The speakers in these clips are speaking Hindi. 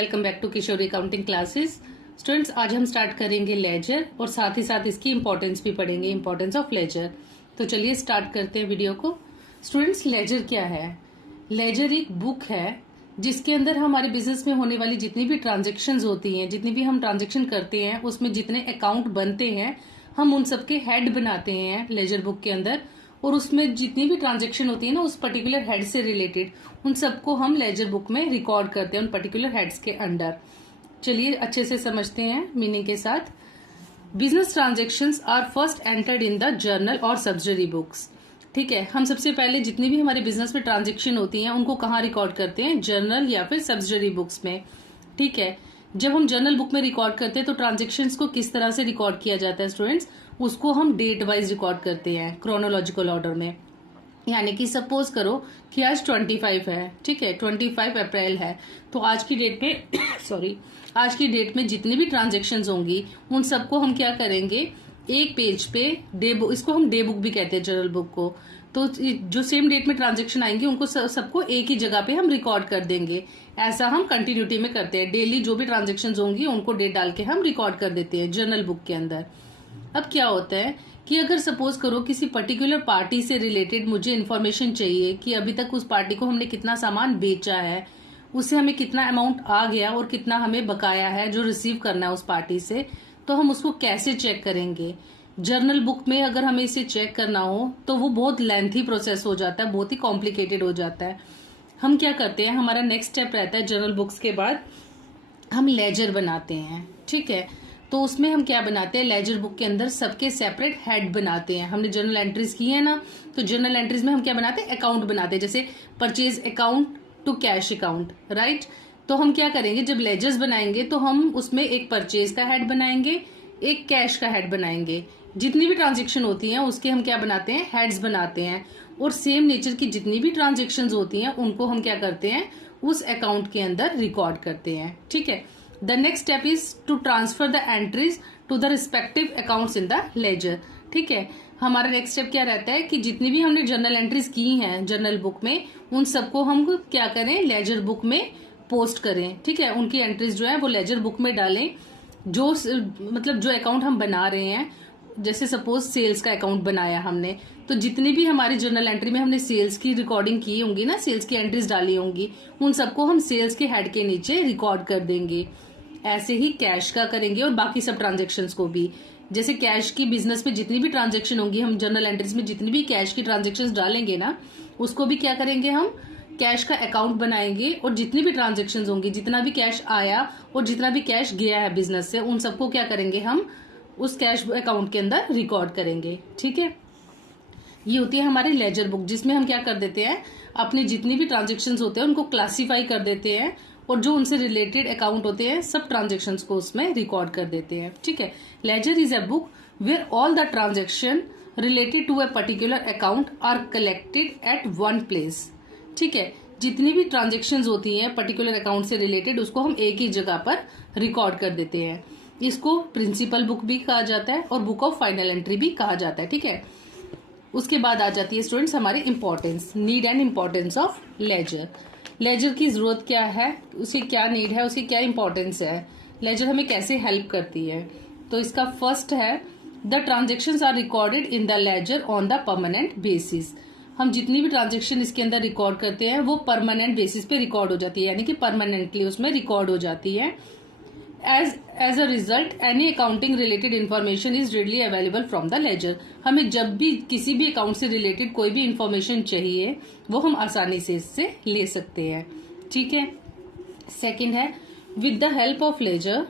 Welcome back to Kishori accounting classes. Students, आज हम स्टार्ट करेंगे लेजर और साथ ही साथ इसकी इंपॉर्टेंस भी पढ़ेंगे, इंपॉर्टेंस ऑफ लेजर। तो चलिए स्टार्ट करते हैं वीडियो को। स्टूडेंट्स, लेजर क्या है? लेजर एक बुक है जिसके अंदर हमारे बिजनेस में होने वाली जितनी भी ट्रांजेक्शन्स होती हैं, जितनी भी हम ट्रांजेक्शन करते हैं, उसमें जितने अकाउंट बनते हैं हम उन सबके हेड बनाते हैं लेजर बुक के अंदर। और उसमें जितनी भी ट्रांजेक्शन होती है ना उस पर्टिकुलर हेड से रिलेटेड, उन सबको हम लेजर बुक में रिकॉर्ड करते हैं उन पर्टिकुलर हेड्स के अंडर। चलिए अच्छे से समझते हैं मीनिंग के साथ। Business transactions are first entered in the journal और सब्सिडरी बुक्स। ठीक है, हम सबसे पहले जितनी भी हमारे बिजनेस में ट्रांजेक्शन होती हैं उनको कहाँ रिकॉर्ड करते हैं? जर्नल या फिर सब्सिडरी बुक्स में। ठीक है, जब हम जर्नल बुक में रिकॉर्ड करते हैं तो ट्रांजेक्शन्स को किस तरह से रिकॉर्ड किया जाता है स्टूडेंट्स? उसको हम डेट वाइज रिकॉर्ड करते हैं क्रोनोलॉजिकल ऑर्डर में। यानी कि सपोज करो कि आज 25 है, ठीक है, 25 अप्रैल है, तो आज की डेट में आज की डेट में जितनी भी ट्रांजेक्शन्स होंगी उन सबको हम क्या करेंगे? एक पेज पे डे बुक, इसको हम डे बुक भी कहते हैं जर्नल बुक को। तो जो सेम डेट में ट्रांजेक्शन आएंगे उनको सबको एक ही जगह पे हम रिकॉर्ड कर देंगे। ऐसा हम कंटिन्यूटी में करते हैं। डेली जो भी ट्रांजेक्शन्स होंगी उनको डेट डाल के हम रिकॉर्ड कर देते हैं जर्नल बुक के अंदर। अब क्या होता है कि अगर सपोज करो किसी पर्टिकुलर पार्टी से रिलेटेड मुझे इन्फॉर्मेशन चाहिए कि अभी तक उस पार्टी को हमने कितना सामान बेचा है, उससे हमें कितना अमाउंट आ गया और कितना हमें बकाया है जो रिसीव करना है उस पार्टी से, तो हम उसको कैसे चेक करेंगे? जर्नल बुक में अगर हमें इसे चेक करना हो तो वो बहुत लेंथी प्रोसेस हो जाता है, बहुत ही कॉम्प्लिकेटेड हो जाता है। हम क्या करते हैं, हमारा नेक्स्ट स्टेप रहता है जर्नल बुक्स के बाद हम लेजर बनाते हैं। ठीक है, तो उसमें हम क्या बनाते हैं? लेजर बुक के अंदर सबके सेपरेट हेड बनाते हैं। हमने जर्नल एंट्रीज की है ना, तो जर्नल एंट्रीज में हम क्या बनाते हैं? अकाउंट बनाते हैं, जैसे purchase account to cash account, right. तो हम क्या करेंगे, जब लेजर्स बनाएंगे तो हम उसमें एक परचेज का हेड बनाएंगे, एक कैश का हेड बनाएंगे। जितनी भी ट्रांजेक्शन होती हैं उसके हम क्या बनाते हैं? हेड्स बनाते हैं। और सेम नेचर की जितनी भी ट्रांजेक्शन होती हैं उनको हम क्या करते हैं? उस अकाउंट के अंदर रिकॉर्ड करते हैं। ठीक है, the next step is to transfer the entries to the respective accounts in the ledger. ठीक है, हमारा नेक्स्ट स्टेप क्या रहता है कि जितनी भी हमने जर्नल एंट्रीज की हैं जर्नल बुक में उन सबको हम क्या करें? लेजर बुक में पोस्ट करें। ठीक है, उनकी एंट्रीज जो है वो लेजर बुक में डालें। जो मतलब जो अकाउंट हम बना रहे हैं, जैसे सपोज सेल्स का अकाउंट बनाया हमने, तो जितनी भी हमारी जर्नल एंट्री में हमने सेल्स की रिकॉर्डिंग की होंगी ना, सेल्स की एंट्रीज डाली होंगी, उन सबको हम सेल्स के हेड के नीचे रिकॉर्ड कर देंगे। ऐसे ही कैश का करेंगे और बाकी सब ट्रांजेक्शन्स को भी। जैसे कैश की बिजनेस में जितनी भी ट्रांजेक्शन होंगी, हम जर्नल एंट्रीज में जितनी भी कैश की ट्रांजेक्शन्स डालेंगे ना, उसको भी क्या करेंगे? हम कैश का अकाउंट बनाएंगे और जितनी भी ट्रांजेक्शन्स होंगी, जितना भी कैश आया और जितना भी कैश गया है बिजनेस से, उन सबको क्या करेंगे? हम उस कैश अकाउंट के अंदर रिकॉर्ड करेंगे। ठीक है, ये होती है हमारी लेजर बुक, जिसमें हम क्या कर देते हैं? अपने जितनी भी ट्रांजेक्शन्स होते हैं उनको क्लासीफाई कर देते हैं और जो उनसे रिलेटेड अकाउंट होते हैं सब ट्रांजेक्शन्स को उसमें रिकॉर्ड कर देते हैं। ठीक है, ledger is a book where all the transaction related to a particular account are collected at one place. ठीक है, जितनी भी ट्रांजेक्शन्स होती हैं पर्टिकुलर अकाउंट से रिलेटेड उसको हम एक ही जगह पर रिकॉर्ड कर देते हैं। इसको प्रिंसिपल बुक भी कहा जाता है और बुक ऑफ फाइनल एंट्री भी कहा जाता है। ठीक है, उसके बाद आ जाती है स्टूडेंट्स हमारी importance, need and importance of ledger. Ledger की जरूरत क्या है, उसकी क्या नीड है, उसकी क्या इंपॉर्टेंस है, लेजर हमें कैसे हेल्प करती है? तो इसका फर्स्ट है the transactions are recorded in the ledger on the permanent basis. हम जितनी भी ट्रांजेक्शन इसके अंदर रिकॉर्ड करते हैं वो परमानेंट बेसिस पे रिकॉर्ड हो जाती है, यानी कि परमानेंटली उसमें रिकॉर्ड हो जाती है। As a result, any accounting related information is readily available from the ledger. हमें जब भी किसी भी अकाउंट से रिलेटेड कोई भी इंफॉर्मेशन चाहिए वो हम आसानी से इससे ले सकते हैं। ठीक है, सेकंड है with the help of ledger,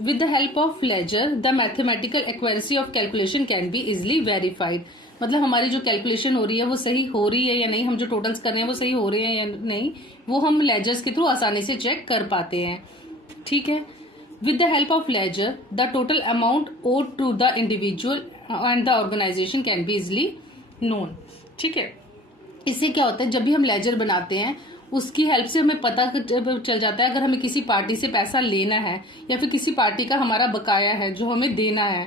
with the help of ledger the mathematical accuracy of calculation can be easily verified। मतलब हमारी जो कैलकुलेशन हो रही है वो सही हो रही है या नहीं, हम जो टोटल्स कर रहे हैं वो सही हो रहे हैं या नहीं, वो हम लेजर्स के थ्रू आसानी से चेक कर पाते हैं। ठीक है, with the help of ledger the total amount owed to the individual and the organisation can be easily known. ठीक है, इससे क्या होता है, जब भी हम लेजर बनाते हैं उसकी हेल्प से हमें पता चल जाता है अगर हमें किसी पार्टी से पैसा लेना है या फिर किसी पार्टी का हमारा बकाया है जो हमें देना है।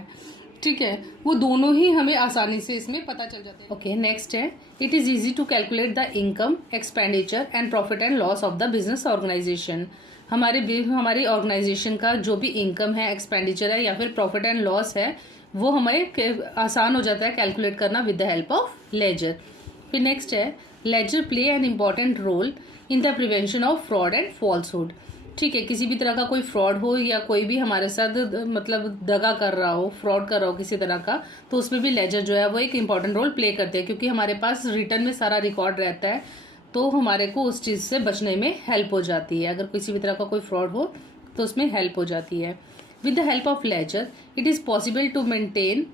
ठीक है, वो दोनों ही हमें आसानी से इसमें पता चल जाते हैं। ओके, नेक्स्ट है it is easy to calculate the income, expenditure and profit and loss of the business organisation. हमारी ऑर्गेनाइजेशन का जो भी इनकम है, एक्सपेंडिचर है या फिर प्रॉफिट एंड लॉस है, वो हमें आसान हो जाता है कैलकुलेट करना with the help of ledger. फिर नेक्स्ट है ledger play an important role in the prevention of fraud and falsehood. ठीक है, किसी भी तरह का कोई फ्रॉड हो या कोई भी हमारे साथ मतलब दगा कर रहा हो, फ्रॉड कर रहा हो किसी तरह का, तो उसमें भी लेजर जो है वो एक इम्पॉर्टेंट रोल प्ले करते हैं, क्योंकि हमारे पास रिटर्न में सारा रिकॉर्ड रहता है, तो हमारे को उस चीज़ से बचने में हेल्प हो जाती है। अगर किसी भी तरह का कोई फ्रॉड हो तो उसमें हेल्प हो जाती है। With the help of ledger it is possible to maintain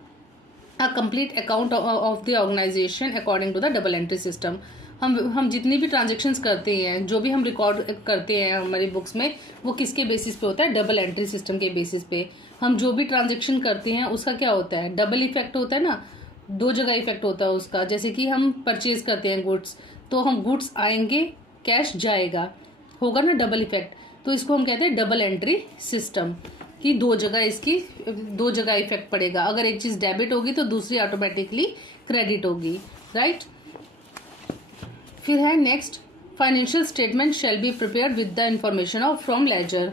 a complete account of the organisation according to the double entry system. हम जितनी भी ट्रांजेक्शन्स करते हैं, जो भी हम रिकॉर्ड करते हैं हमारी बुक्स में, वो किसके बेसिस पे होता है? डबल एंट्री सिस्टम के बेसिस पे। हम जो भी ट्रांजेक्शन करते हैं उसका क्या होता है? डबल इफेक्ट होता है ना, दो जगह इफेक्ट होता है उसका। जैसे कि हम परचेज करते हैं गुड्स, तो हम गुड्स आएंगे, कैश जाएगा, होगा ना डबल इफेक्ट। तो इसको हम कहते हैं डबल एंट्री सिस्टम, कि दो जगह इफेक्ट पड़ेगा। अगर एक चीज़ डेबिट होगी तो दूसरी ऑटोमेटिकली क्रेडिट होगी, राइट। फिर है next financial statement shall be prepared with the information of from ledger.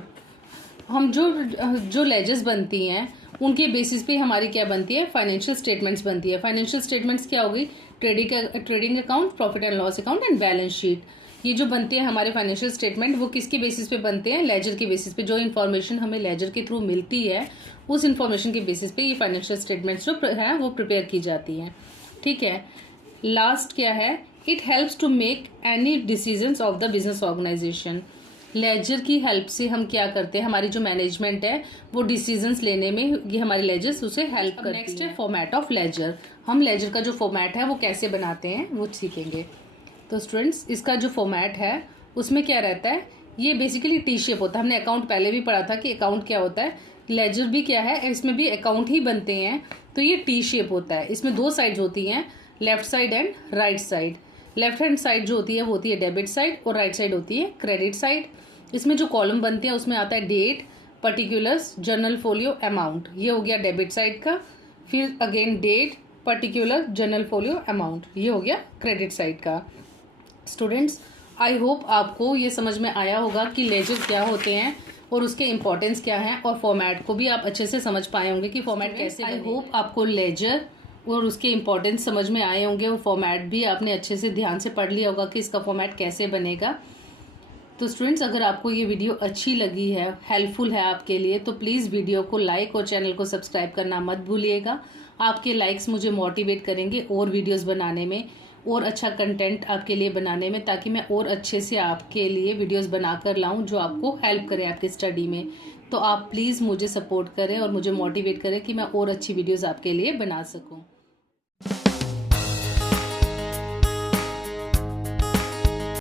हम जो लेजर्स बनती हैं उनके बेसिस पे हमारी क्या बनती है? फाइनेंशियल स्टेटमेंट्स बनती है। फाइनेंशियल स्टेटमेंट्स क्या होगी? Trading account, profit and loss account and balance sheet. ये जो बनते हैं हमारे फाइनेंशियल स्टेटमेंट, वो किसके बेसिस पे बनते हैं? लेजर के बेसिस पे। जो इन्फॉर्मेशन हमें लेजर के थ्रू मिलती है, उस इन्फॉर्मेशन के बेसिस पे ये फाइनेंशियल स्टेटमेंट्स जो है वो प्रिपेयर की जाती हैं। ठीक है, लास्ट क्या है? It helps to make any decisions of the business organisation. Ledger की हेल्प से हम क्या करते हैं? हमारी जो मैनेजमेंट है वो डिसीजंस लेने में ये हमारे लेजर्स उसे हेल्प करती है। नेक्स्ट है फॉर्मेट ऑफ लेजर। हम लेजर का जो फॉर्मेट है वो कैसे बनाते हैं वो सीखेंगे। तो स्टूडेंट्स, इसका जो फॉर्मेट है उसमें क्या रहता है? ये बेसिकली टी शेप होता है। हमने अकाउंट पहले भी पढ़ा था कि अकाउंट क्या होता है। लेजर भी क्या है, इसमें भी अकाउंट ही बनते हैं। तो ये टी शेप होता है। इसमें दो साइड्स होती हैं, left side and right side. Left hand side जो होती है वो होती है डेबिट साइड, और राइट साइड होती है क्रेडिट साइड। इसमें जो कॉलम बनते हैं उसमें आता है date, particulars, journal folio, amount. ये हो गया डेबिट साइड का। फिर again date, particular, journal folio, amount. ये हो गया क्रेडिट साइड का। स्टूडेंट्स, आई होप आपको ये समझ में आया होगा कि लेजर क्या होते हैं और उसके इम्पोर्टेंस क्या है, और फॉर्मेट को भी आप अच्छे से समझ पाए होंगे कि फॉर्मेट कैसे। आई होप आपको लेजर और उसके इम्पोर्टेंस समझ में आए होंगे, और फॉर्मेट भी आपने अच्छे से ध्यान से पढ़ लिया होगा कि इसका फॉर्मेट कैसे बनेगा। तो स्टूडेंट्स, अगर आपको ये वीडियो अच्छी लगी है, हेल्पफुल है आपके लिए, तो प्लीज़ वीडियो को लाइक और चैनल को सब्सक्राइब करना मत भूलिएगा। आपके लाइक्स मुझे मोटिवेट करेंगे और वीडियोस बनाने में, और अच्छा कंटेंट आपके लिए बनाने में, ताकि मैं और अच्छे से आपके लिए वीडियोस बनाकर लाऊं जो आपको हेल्प करे आपकी स्टडी में। तो आप प्लीज़ मुझे सपोर्ट करें और मुझे मोटिवेट करें कि मैं और अच्छी वीडियोस आपके लिए बना सकूं।